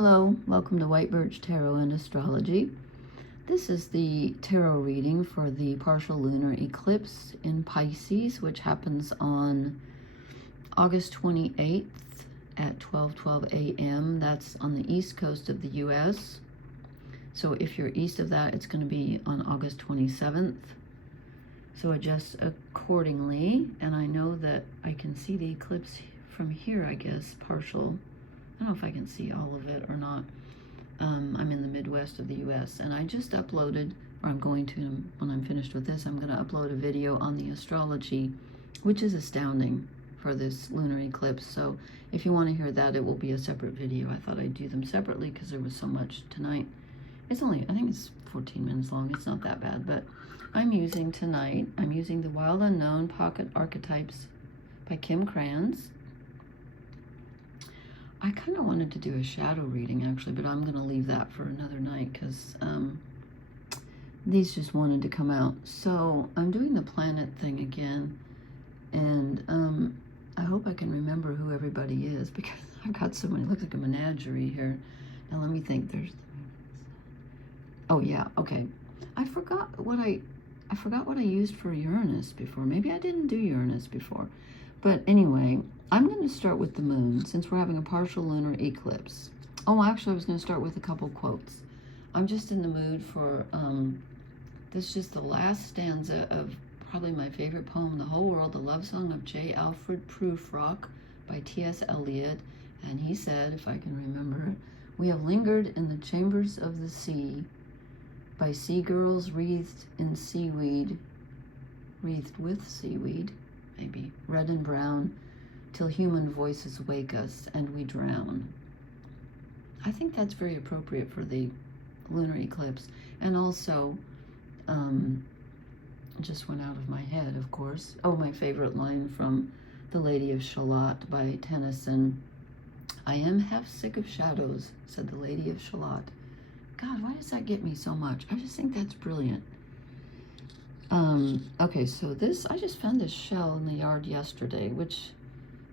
Hello, welcome to White Birch Tarot and Astrology. This is the tarot reading for the partial lunar eclipse in Pisces, which happens on August 28th at 12:12 a.m. That's on the east coast of the U.S. So if you're east of that, it's going to be on August 27th. So adjust accordingly. And I know that I can see the eclipse from here, I guess, partial. I don't know if I can see all of it or not. I'm in the Midwest of the U.S. and I just uploaded, or I'm going to, when I'm finished with this, I'm going to upload a video on the astrology, which is astounding for this lunar eclipse. So if you want to hear that, it will be a separate video. I thought I'd do them separately because there was so much tonight. It's only, I think it's 14 minutes long. It's not that bad, but I'm using the Wild Unknown Pocket Archetypes by Kim Krans. I kind of wanted to do a shadow reading, actually, but I'm going to leave that for another night because these just wanted to come out. So I'm doing the planet thing again, and I hope I can remember who everybody is because I've got so many. It looks like a menagerie here. Now let me think. Oh yeah, okay. I forgot what I used for Uranus before. Maybe I didn't do Uranus before. But anyway, I'm going to start with the moon since we're having a partial lunar eclipse. Oh, actually, I was going to start with a couple quotes. I'm just in the mood for, this is just the last stanza of probably my favorite poem in the whole world, The Love Song of J. Alfred Prufrock by T.S. Eliot. And he said, if I can remember it, we have lingered in the chambers of the sea by sea girls wreathed in seaweed, wreathed with seaweed, maybe, red and brown, till human voices wake us and we drown. I think that's very appropriate for the lunar eclipse. And also, just went out of my head, of course. Oh, my favorite line from The Lady of Shalott by Tennyson. I am half sick of shadows, said the Lady of Shalott. God, why does that get me so much? I just think that's brilliant. Okay, so this, I just found this shell in the yard yesterday, which,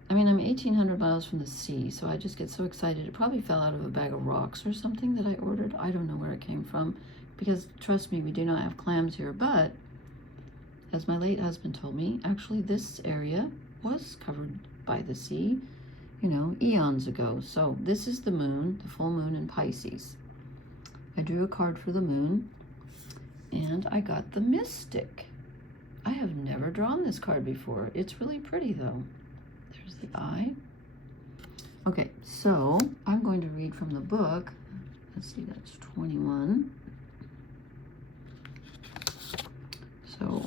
I mean, I'm 1,800 miles from the sea, so I just get so excited. It probably fell out of a bag of rocks or something that I ordered. I don't know where it came from, because trust me, we do not have clams here, but as my late husband told me, actually this area was covered by the sea, you know, eons ago. So this is the moon, the full moon in Pisces. I drew a card for the moon, and I got the Mystic. I have never drawn this card before. It's really pretty, though. There's the eye. Okay, so I'm going to read from the book. Let's see, that's 21. So,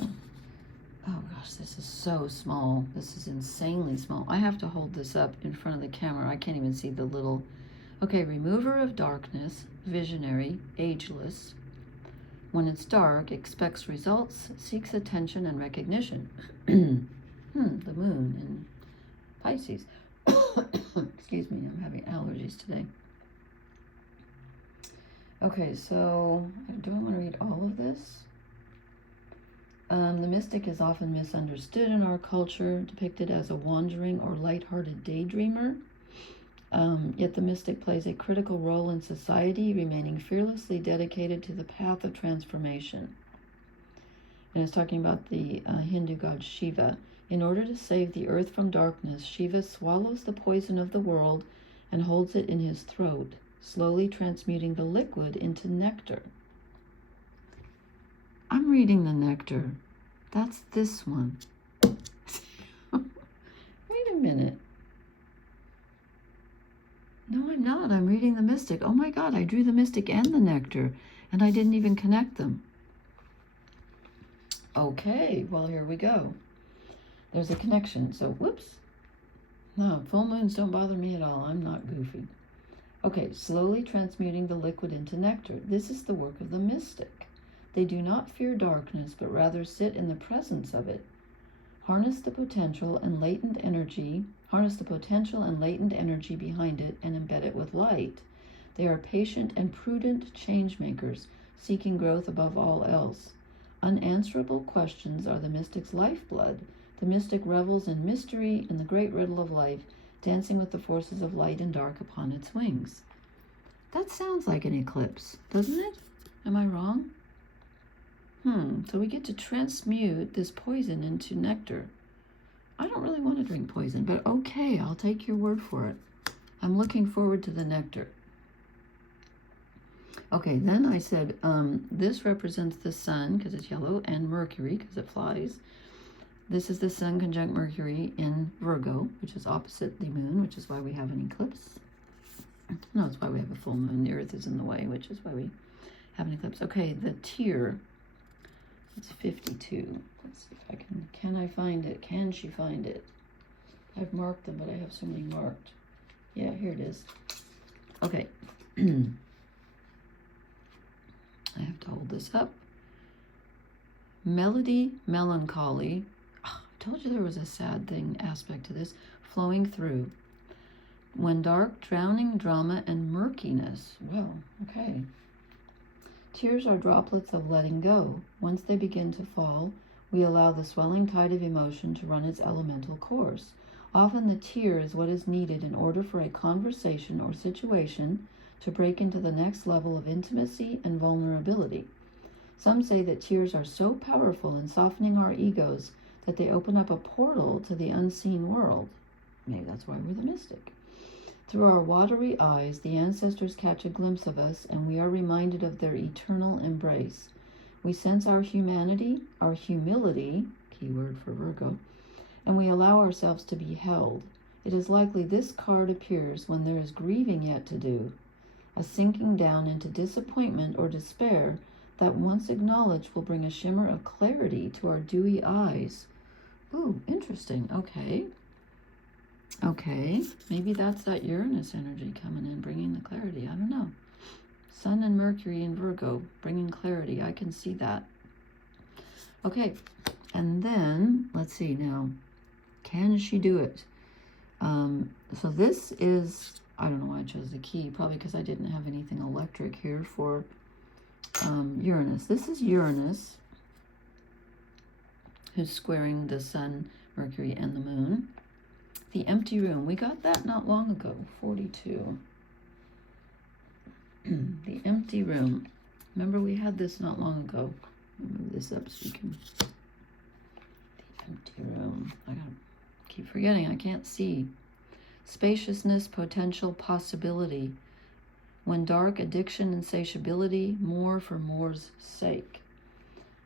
oh gosh, this is so small. This is insanely small. I have to hold this up in front of the camera. I can't even see the little... Okay, remover of darkness, visionary, ageless. When it's dark, expects results, seeks attention and recognition. The moon in Pisces. Excuse me, I'm having allergies today. Okay, so do I want to read all of this? The mystic is often misunderstood in our culture, depicted as a wandering or lighthearted daydreamer. Yet the mystic plays a critical role in society, remaining fearlessly dedicated to the path of transformation. And it's talking about the Hindu god Shiva. In order to save the earth from darkness, Shiva swallows the poison of the world and holds it in his throat, slowly transmuting the liquid into nectar. I'm reading the nectar. That's this one. Wait a minute. No, I'm not. I'm reading the Mystic. Oh my God, I drew the Mystic and the Nectar, and I didn't even connect them. Okay, well, here we go. There's a connection. So, whoops. No, full moons don't bother me at all. I'm not goofy. Okay, slowly transmuting the liquid into nectar. This is the work of the Mystic. They do not fear darkness, but rather sit in the presence of it. Harness the potential and latent energy behind it and embed it with light. They are patient and prudent change makers, seeking growth above all else. Unanswerable questions are the mystic's lifeblood. The mystic revels in mystery, in the great riddle of life, dancing with the forces of light and dark upon its wings. That sounds like an eclipse, doesn't it? Am I wrong? So we get to transmute this poison into nectar. I don't really want to drink poison, but okay, I'll take your word for it. I'm looking forward to the nectar. Okay, then I said this represents the sun because it's yellow, and Mercury because it flies. This is the sun conjunct Mercury in Virgo, which is opposite the moon, which is why we have an eclipse. No, it's why we have a full moon. The earth is in the way, which is why we have an eclipse. Okay, the tear. It's 52. Let's see if I can I find it? Can she find it? I've marked them, but I have so many marked. Yeah, here it is. Okay. I have to hold this up. Melody, melancholy. Oh, I told you there was a sad thing aspect to this. Flowing through. When dark, drowning, drama, and murkiness. Well, okay. Tears are droplets of letting go. Once they begin to fall, we allow the swelling tide of emotion to run its elemental course. Often the tear is what is needed in order for a conversation or situation to break into the next level of intimacy and vulnerability. Some say that tears are so powerful in softening our egos that they open up a portal to the unseen world. Maybe that's why we're the mystic. Through our watery eyes, the ancestors catch a glimpse of us, and we are reminded of their eternal embrace. We sense our humanity, our humility, keyword for Virgo, and we allow ourselves to be held. It is likely this card appears when there is grieving yet to do, a sinking down into disappointment or despair that once acknowledged will bring a shimmer of clarity to our dewy eyes. Ooh, interesting. Okay, maybe that's that Uranus energy coming in, bringing the clarity. I don't know. Sun and Mercury in Virgo, bringing clarity. I can see that. Okay, and then, let's see now. Can she do it? So this is, I don't know why I chose the key. Probably because I didn't have anything electric here for Uranus. This is Uranus, who's squaring the Sun, Mercury, and the Moon. The empty room. We got that not long ago. 42. The empty room. Remember we had this not long ago. I'll move this up so you can... The empty room. I gotta keep forgetting. I can't see. Spaciousness, potential, possibility. When dark, addiction, insatiability, more for more's sake.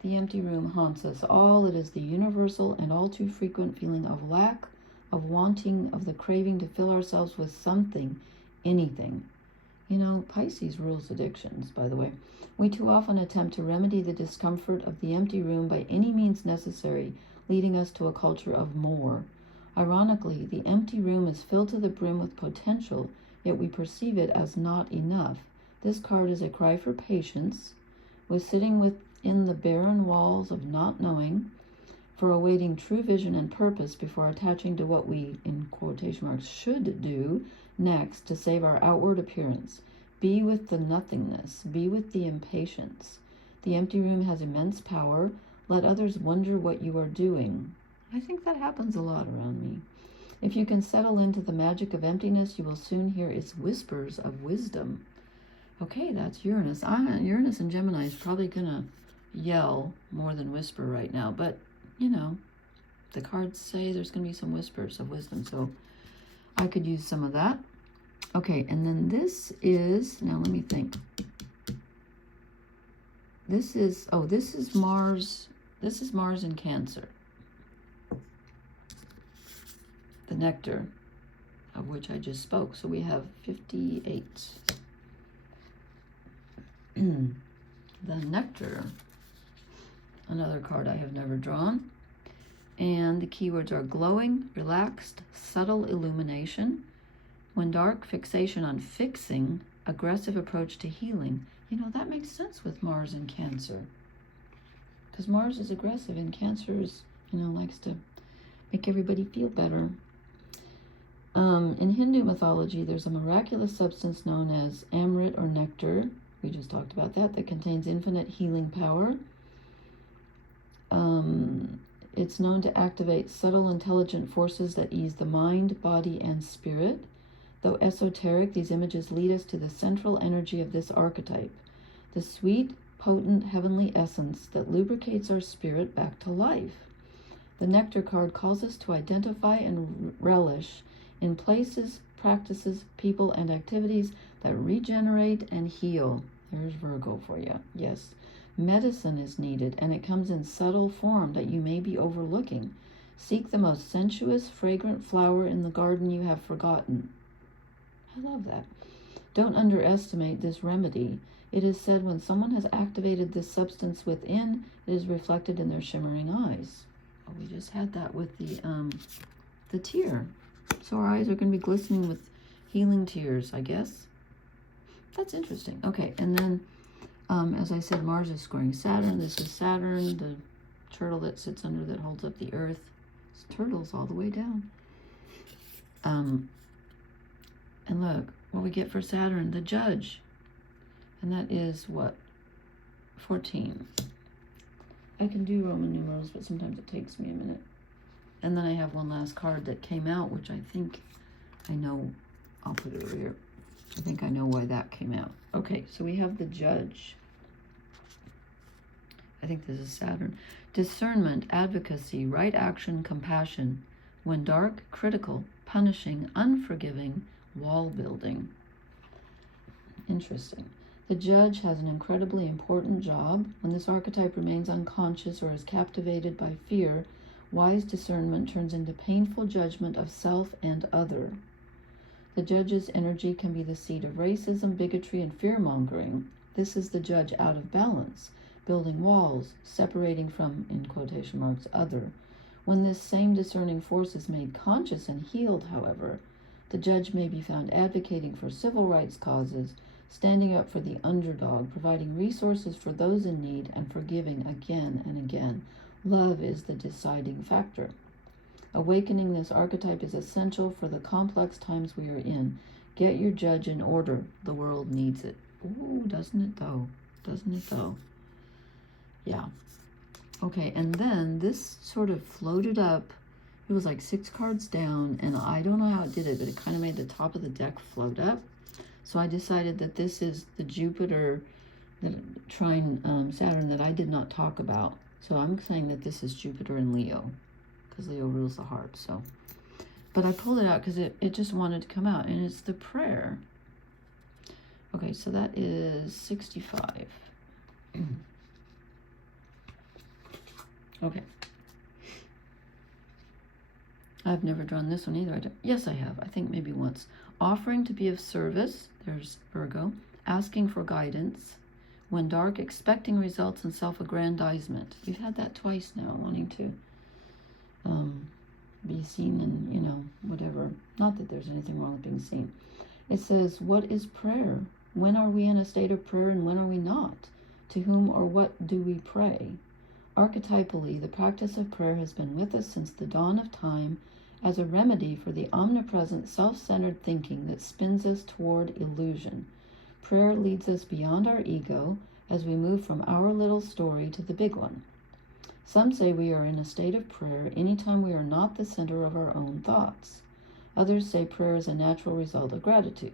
The empty room haunts us all. It is the universal and all too frequent feeling of lack, of wanting, of the craving to fill ourselves with something, anything. You know, Pisces rules addictions, by the way. We too often attempt to remedy the discomfort of the empty room by any means necessary, leading us to a culture of more. Ironically, the empty room is filled to the brim with potential, yet we perceive it as not enough. This card is a cry for patience, with sitting within the barren walls of not knowing, for awaiting true vision and purpose before attaching to what we, in quotation marks, should do next to save our outward appearance. Be with the nothingness. Be with the impatience. The empty room has immense power. Let others wonder what you are doing. I think that happens a lot around me. If you can settle into the magic of emptiness, you will soon hear its whispers of wisdom. Okay, that's Uranus. Uranus and Gemini is probably going to yell more than whisper right now, but you know, the cards say there's going to be some whispers of wisdom, so I could use some of that. Okay, and then this is, now let me think. This is Mars. This is Mars in Cancer. The nectar, of which I just spoke. So we have 58. The nectar, another card I have never drawn. And the keywords are glowing, relaxed, subtle illumination. When dark, fixation on fixing, aggressive approach to healing. You know, that makes sense with Mars in Cancer. Because Mars is aggressive and Cancer is, you know, likes to make everybody feel better. In Hindu mythology, there's a miraculous substance known as amrit or nectar. We just talked about that contains infinite healing power. It's known to activate subtle, intelligent forces that ease the mind, body, and spirit. Though esoteric, these images lead us to the central energy of this archetype, the sweet, potent, heavenly essence that lubricates our spirit back to life. The Nectar card calls us to identify and relish in places, practices, people, and activities that regenerate and heal. There's Virgo for you. Yes, medicine is needed, and it comes in subtle form that you may be overlooking. Seek the most sensuous, fragrant flower in the garden you have forgotten. I love that. Don't underestimate this remedy. It is said when someone has activated this substance within, it is reflected in their shimmering eyes. Oh, we just had that with the tear. So our eyes are going to be glistening with healing tears, I guess. That's interesting. Okay, and then, as I said, Mars is squaring Saturn. This is Saturn, the turtle that sits under that holds up the earth. It's turtles all the way down. And look, what we get for Saturn, the Judge. And that is what? 14. I can do Roman numerals, but sometimes it takes me a minute. And then I have one last card that came out, which I think I know. I'll put it over here. I think I know why that came out. Okay, so we have the Judge. I think this is Saturn. Discernment, advocacy, right action, compassion. When dark, critical, punishing, unforgiving, wall building. Interesting. The Judge has an incredibly important job. When this archetype remains unconscious or is captivated by fear, wise discernment turns into painful judgment of self and other. The Judge's energy can be the seat of racism, bigotry, and fear-mongering. This is the Judge out of balance, building walls, separating from, in quotation marks, other. When this same discerning force is made conscious and healed, however, the Judge may be found advocating for civil rights causes, standing up for the underdog, providing resources for those in need, and forgiving again and again. Love is the deciding factor. Awakening this archetype is essential for the complex times we are in. Get your Judge in order. The world needs it. Ooh, doesn't it though? Doesn't it though? Yeah. Okay, and then this sort of floated up. It was like 6 cards down, and I don't know how it did it, but it kind of made the top of the deck float up. So I decided that this is the Jupiter that trine Saturn that I did not talk about. So I'm saying that this is Jupiter in Leo, because Leo rules the heart. So, but I pulled it out because it just wanted to come out, and it's the prayer. Okay, so that is 65. Okay. I've never drawn this one either. Yes, I have. I think maybe once. Offering to be of service. There's Virgo. Asking for guidance. When dark, expecting results and self-aggrandizement. We've had that twice now, wanting to be seen and, whatever. Not that there's anything wrong with being seen. It says, what is prayer? When are we in a state of prayer and when are we not? To whom or what do we pray? Archetypally, the practice of prayer has been with us since the dawn of time as a remedy for the omnipresent self-centered thinking that spins us toward illusion. Prayer leads us beyond our ego as we move from our little story to the big one. Some say we are in a state of prayer anytime we are not the center of our own thoughts. Others say prayer is a natural result of gratitude.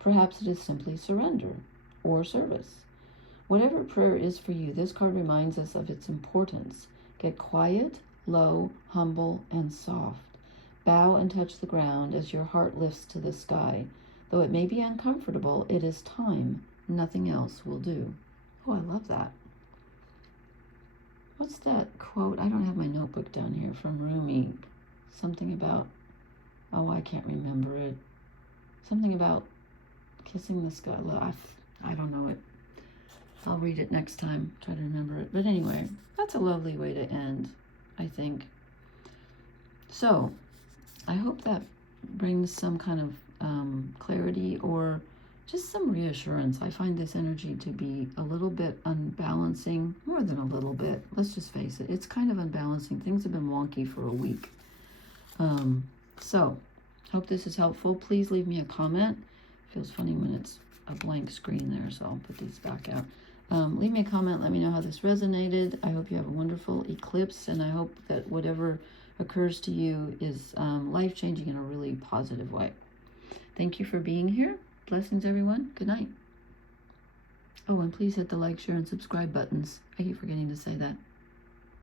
Perhaps it is simply surrender or service. Whatever prayer is for you, this card reminds us of its importance. Get quiet, low, humble, and soft. Bow and touch the ground as your heart lifts to the sky. Though it may be uncomfortable, it is time. Nothing else will do. Oh, I love that. What's that quote? I don't have my notebook down here from Rumi. Something about, I can't remember it. Something about kissing the sky. I don't know it. I'll read it next time, try to remember it. But anyway, that's a lovely way to end, I think. So, I hope that brings some kind of clarity or just some reassurance. I find this energy to be a little bit unbalancing, more than a little bit. Let's just face it. It's kind of unbalancing. Things have been wonky for a week. So, hope this is helpful. Please leave me a comment. Feels funny when it's a blank screen there, so I'll put these back out. Leave me a comment. Let me know how this resonated. I hope you have a wonderful eclipse, and I hope that whatever occurs to you is life-changing in a really positive way. Thank you for being here. Blessings, everyone. Good night. Oh, and please hit the like, share, and subscribe buttons. I keep forgetting to say that.